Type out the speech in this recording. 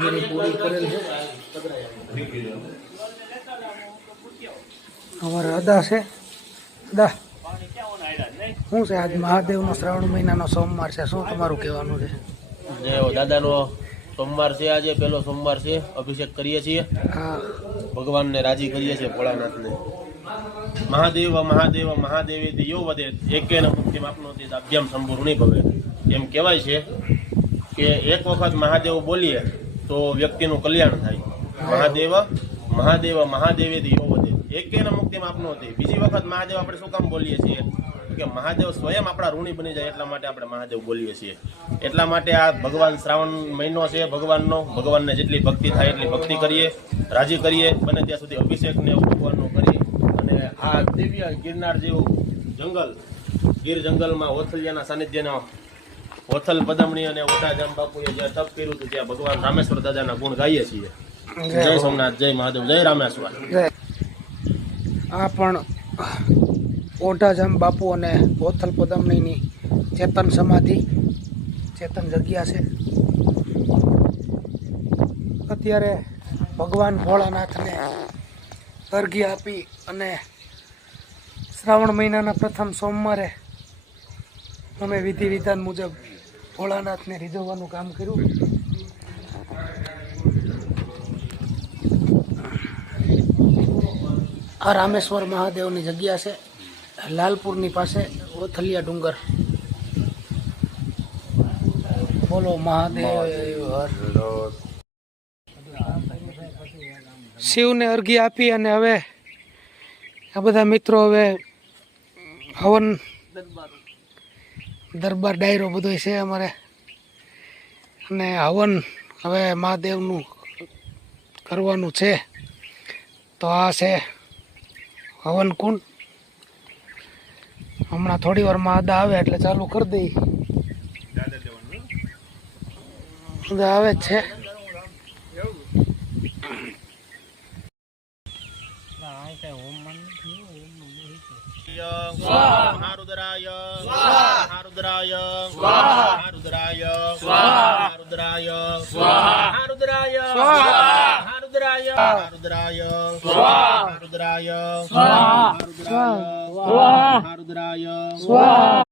કામગીરી પૂરી કરેલ છે। અમારે અદા છે, અદા શું છે આજ મહાદેવનો શ્રાવણ મહિનાનો સોમવાર છે, શું તમારું કહેવાનું છે? દાદાનો સોમવાર છે, આજે પહેલો સોમવાર છે, અભિષેક કરીએ છીએ, હા, ભગવાનને રાજી કરીએ છીએ, ભોળાનાથને। મહાદેવ મહાદેવ મહાદેવે યો વધે એકેન મુક્તિ આપનોતિ દાભ્યમ સંપૂર્ણી ભવે। એમ કહેવાય છે કે એક વખત મહાદેવ બોલીએ તો વ્યક્તિનું કલ્યાણ થાય। મહાદેવ મહાદેવ મહાદેવે યો વધે એકેન મુક્તિ આપનોતિ। બીજી વખત મહાદેવ આપણે શું કામ બોલીએ છીએ કે મહાદેવ સ્વયં આપણા ઋણી બની જાય, એટલા માટે આપણે મહાદેવ બોલીએ છીએ। એટલા માટે આ ભગવાન શ્રાવણ મહિનો છે ભગવાનનો, ભગવાનને જેટલી ભક્તિ થાય એટલી ભક્તિ કરીએ, રાજી કરીએ, બને ત્યાં સુધી અભિષેકને ભગવાનનું કરીએ। અને આ દિવ્ય ગિરનાર જેવું જંગલ, ગીર જંગલમાં ઓથલિયાના સાનિધ્યનો ઓથલ પદમણી અને ઓઢા જામ બાપુએ જ્યાં તપ કર્યું હતું ત્યાં ભગવાન રામેશ્વર દાદાના ગુણ ગાઈએ છીએ। જય સોમનાથ, જય મહાદેવ, જય રામેશ્વર। આ પણ ઓઢાજામ બાપુ અને ઓથલ પદમણીની ચેતન સમાધિ, ચેતન જગ્યા છે। અત્યારે ભગવાન ભોળાનાથને અર્ઘ્ય આપી અને શ્રાવણ મહિનાના પ્રથમ સોમવારે અમે વિધિ વિધાન મુજબ ભોળાનાથને રીઝવવાનું કામ કર્યું। આ રામેશ્વર મહાદેવની જગ્યા છે, લાલપુરની પાસે ઓથલિયા ડુંગર। બોલો મહાદેવ હર। શિવને અર્ઘ્ય આપી અને હવે આ બધા મિત્રો હવે હવન દરબાર ડાયરો બધો છે અમારે, અને હવન હવે મહાદેવનું કરવાનું છે। તો આ છે હવન કુંડ। હમણાં થોડી વારમાં આદા આવે એટલે ચાલુ કરી દઈ, આવે જ છે। મહારુદ્રાય મહારુદ્રાય મહારુદ્રાય મહારુદ્રાય મહારુદ્રાય મહારુદ્રાય મહારુદ્રાય મહારુદ્રાય મહારુદ્રાય મહારુદ્રાય